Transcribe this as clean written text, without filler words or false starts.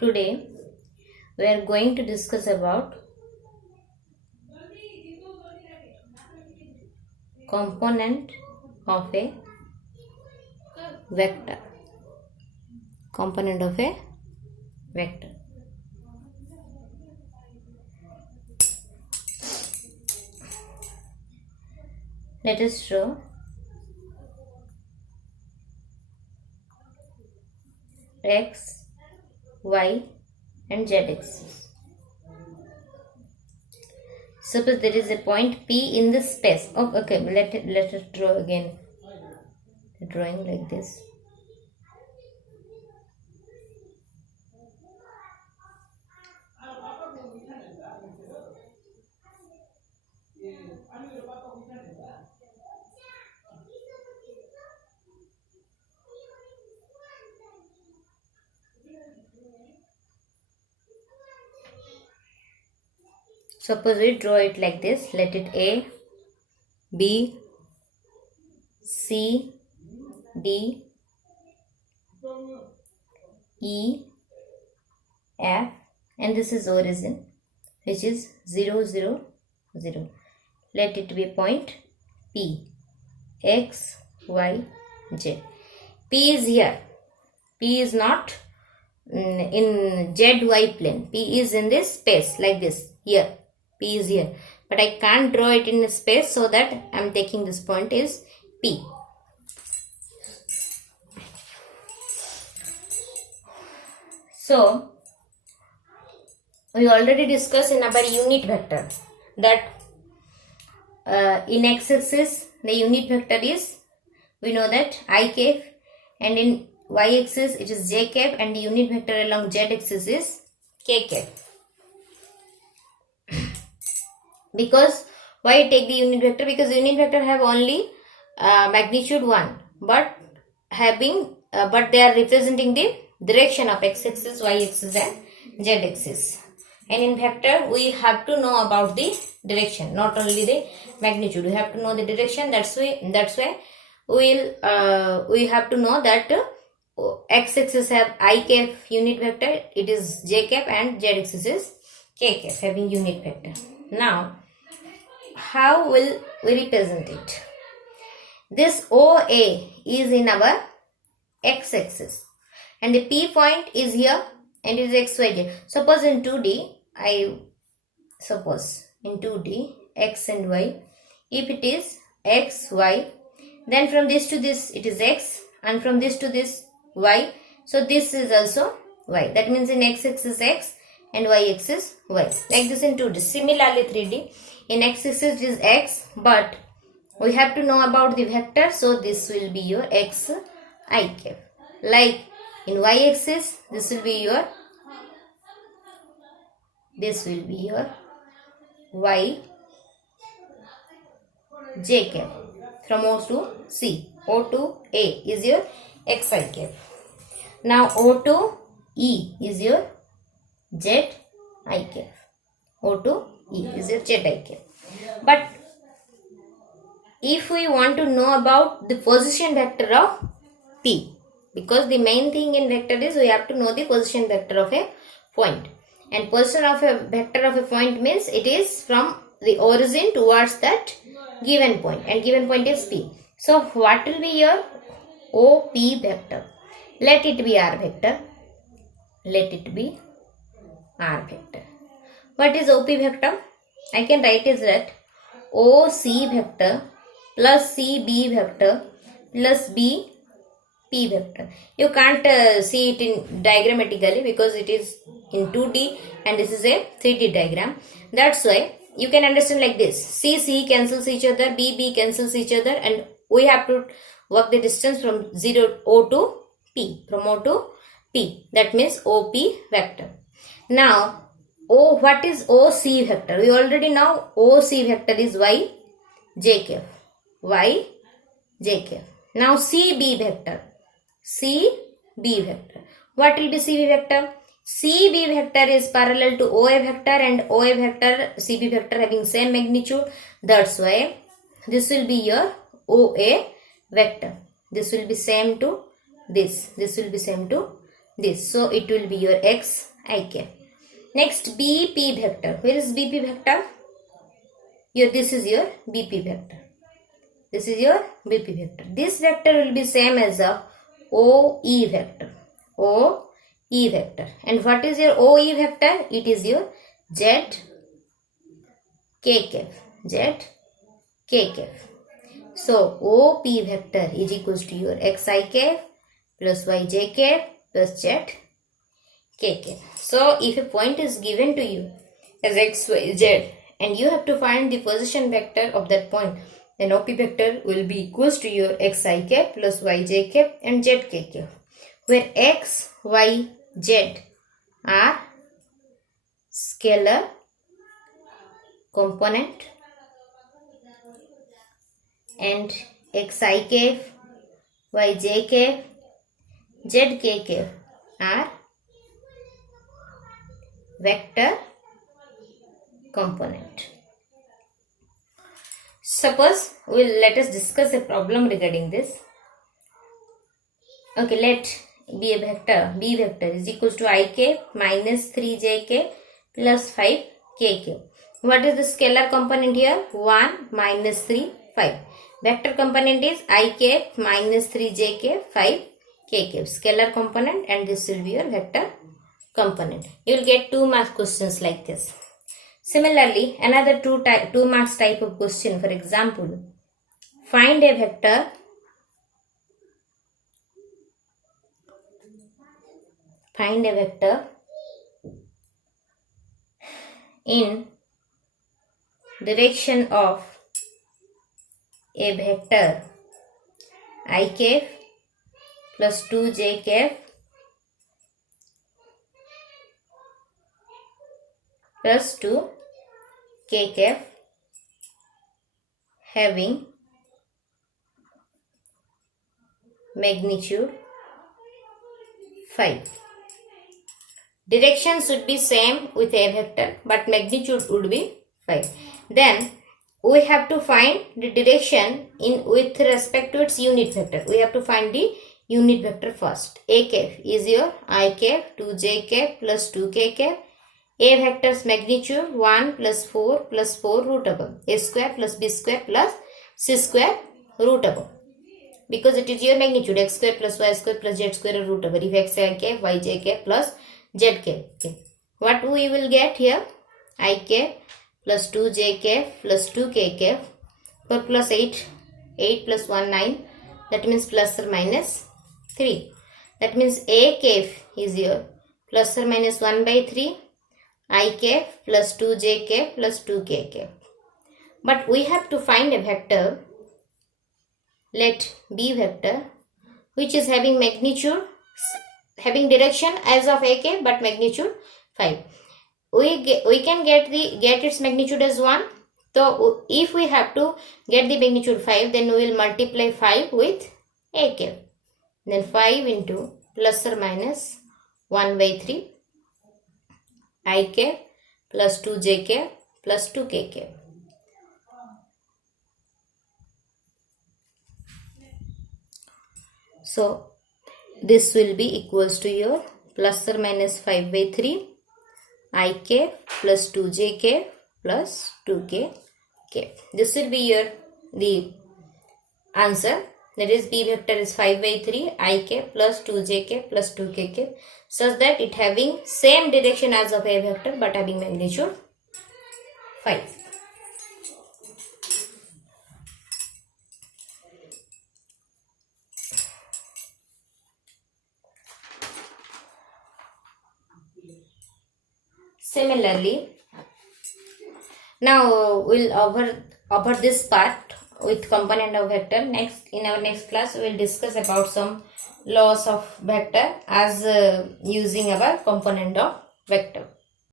Today we are going to discuss about component of a vector. Component of a vector. Let us draw x, y and z axis. Suppose there is a point P in this space. Oh, okay, let us draw again. The drawing like this. Suppose we draw it like this. Let it A, B, C, D, E, F, and this is origin, which is 0, 0, 0. Let it be a point P, X, Y, Z. P is here. P is not in ZY plane. P is in this space like this. Here. P is here. But I can't draw it in a space, so that I am taking this point is P. So, we already discussed in our unit vector that in x-axis the unit vector is, we know that I cap, and in y-axis it is j cap, and the unit vector along z-axis is k cap. Because why I take the unit vector? Because unit vector have only magnitude 1, but they are representing the direction of x-axis, y-axis and z-axis. And in vector we have to know about the direction, not only the magnitude. We have to know the direction. That's why we have to know that x-axis have I cap unit vector, it is j cap, and z-axis is k cap having unit vector. Now, how will we represent it? This OA is in our x-axis, and the P point is here, and it is xyz. Suppose in 2D, x and y, if it is x, y, then from this to this it is x, and from this to this y, so this is also y. That means in x-axis x and y-axis y. Like this in 2D. Similarly 3D, in x-axis is x, but we have to know about the vector, so this will be your x I cap. Like in y-axis, this will be your y j cap from O to C. O to A is your x I cap. Now O to E is your z I cap. O to E is your z I cap. But if we want to know about the position vector of P, because the main thing in vector is we have to know the position vector of a point. And position of a vector of a point means it is from the origin towards that given point, and given point is P. So what will be your OP vector? Let it be R vector. Let it be R vector. What is OP vector? I can write is that OC vector plus CB vector plus B P vector. You can't see it in diagrammatically because it is in 2D and this is a 3D diagram. That's why you can understand like this. C cancels each other, B cancels each other, and we have to work the distance from O to P. From O to P. That means OP vector. Now, what is OC vector? We already know OC vector is Y j cap. Y j cap. Now CB vector. CB vector. What will be CB vector? CB vector is parallel to OA vector, and OA vector, CB vector having same magnitude. That's why this will be your OA vector. This will be same to this. This will be same to this. So it will be your X I cap. Next, BP vector. Where is BP vector? Here, this is your BP vector. This is your BP vector. This vector will be same as a OE vector. OE vector. And what is your OE vector? It is your Z K cap. Z K cap. So, OP vector is equals to your XI cap plus YJ cap plus Z K cap. So, if a point is given to you as X, Y, Z and you have to find the position vector of that point, then OP vector will be equals to your XI cap plus YJ cap and ZK cap, where X, Y, Z are scalar component and XI cap, YJ cap, ZK cap are vector component. Suppose let us discuss a problem regarding this. Okay, let be a vector. B vector is equals to I cap minus 3JK plus 5KK. What is the scalar component here? 1 minus 3, 5. Vector component is I cap minus 3JK, 5KK. Scalar component, and this will be your vector component. You will get 2 marks questions like this. Similarly, another 2 marks type of question. For example, find a vector in direction of a vector I cap plus 2j cap plus 2k cap having magnitude 5. Direction should be same with a vector, but magnitude would be 5. Then we have to find the direction with respect to its unit vector. We have to find the unit vector first. A cap is your I cap 2j cap plus 2k cap. A vector's magnitude 1 plus 4 plus 4 root above. A square plus b square plus c square root above. Because it is your magnitude x square plus y square plus z square root over. If x I cap, y j cap plus z cap. Okay. What we will get here? I cap plus 2j cap plus 2k cap. 4 plus 8. 8 plus 1 9. That means plus or minus 3. That means a cap is your plus or minus 1 by 3. I cap plus 2j cap plus 2k cap. But we have to find a vector, let B vector, which is having magnitude, having direction as of a cap but magnitude 5. We can get its magnitude as 1. So if we have to get the magnitude 5, then we will multiply 5 with a cap. Then 5 into plus or minus 1 by 3. I cap plus 2j cap plus 2k cap. So this will be equals to your plus or minus 5 by 3 I cap plus 2j cap plus 2k cap. This will be the answer. That is, B vector is 5 by 3 I cap plus 2j cap plus 2k cap, such that it having same direction as of a vector but having magnitude 5. Similarly, now we'll over this part with component of vector. Next, in our next class, we will discuss about some laws of vector as using our component of vector.